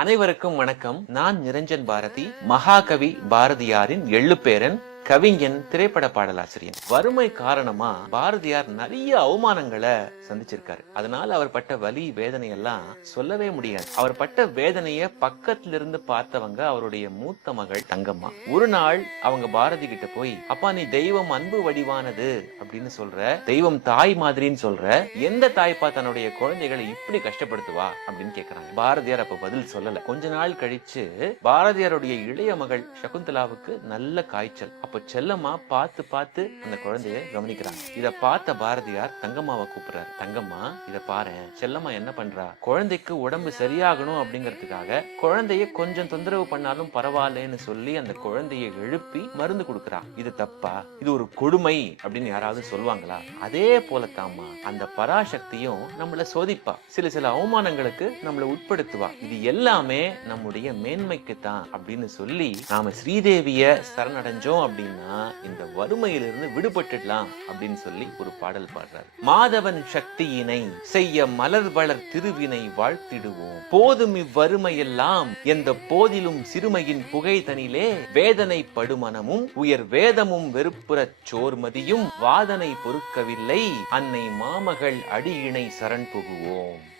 அனைவருக்கும் வணக்கம். நான் நிரஞ்சன் பாரதி மகாகவி பாரதியாரின் எள்ளுப்பேரன் கவிஞன் திரைப்பட பாடலாசிரியன். வறுமை காரணமா பாரதியார் நிறைய அவமானங்களை சந்திச்சிருக்காரு. அதனால அவர் பட்ட வலி வேதனை எல்லாம் சொல்லவே முடியாது. அவர் பட்ட வேதனைய பக்கத்துல இருந்து பார்த்தவங்க அவருடைய மூத்த மகள் தங்கம்மா. ஒரு நாள் அவங்க பாரதி கிட்ட போய் அப்பா நீ தெய்வம் அன்பு வடிவானது அப்படின்னு சொல்ற தெய்வம் தாய் மாதிரின்னு சொல்ற எந்த தாய்ப்பா தன்னுடைய குழந்தைகளை இப்படி கஷ்டப்படுத்துவா? அப்படின்னு கேக்குறாங்க. பாரதியார் அப்ப பதில் சொல்லல. கொஞ்ச நாள் கழிச்சு பாரதியாருடைய இளைய மகள் சகுந்தலாவுக்கு நல்ல காய்ச்சல். அப்ப செல்லம்மா பார்த்து பார்த்து அந்த குழந்தைய கவனிக்கிறாங்க. இதை பார்த்த பாரதியார் தங்கம்மாவை கூப்பிடுறாரு. தங்கம்மா இதை பாரு செல்லம்மா என்ன பண்றா? குழந்தைக்கு உடம்பு சரியாகணும் அப்படிங்கறதுக்காக குழந்தைய கொஞ்சம் தொந்தரவு பண்ணாலும் பரவாயில்லன்னு சொல்லி அந்த குழந்தைய எழுப்பி மருந்து கொடுக்கறா. இது தப்பா? இது ஒரு கொடுமை அப்படின்னு யாராவது சொல்லுவாங்களா? அதே போல தாம்மா அந்த பராசக்தியும் நம்மள சோதிப்பா. சில சில அவமானங்களுக்கு நம்மளை உட்படுத்துவா. இது எல்லாமே நம்முடைய மேன்மைக்கு தான் அப்படின்னு சொல்லி நாம ஸ்ரீதேவிய சரணடைஞ்சோம் அப்படின்னு அப்படின்னா இந்த வறுமையிலிருந்து விடுபட்டுடலாம் அப்படின்னு சொல்லி ஒரு பாடல் பாடுறாரு. மாதவன் சக்தியினை செய்ய மலர் வளர் திருவினை வாழ்த்திடுவோம். போதும் இவ்வறுமையெல்லாம் எந்த போதிலும் சிறுமையின் புகைதனிலே வேதனை படுமனமும் உயர் வேதமும் வெறுப்புறச் சோர்மதியும் வாதனை பொறுக்கவில்லை. அன்னை மாமகள் அடியினை சரண் புகுவோம்.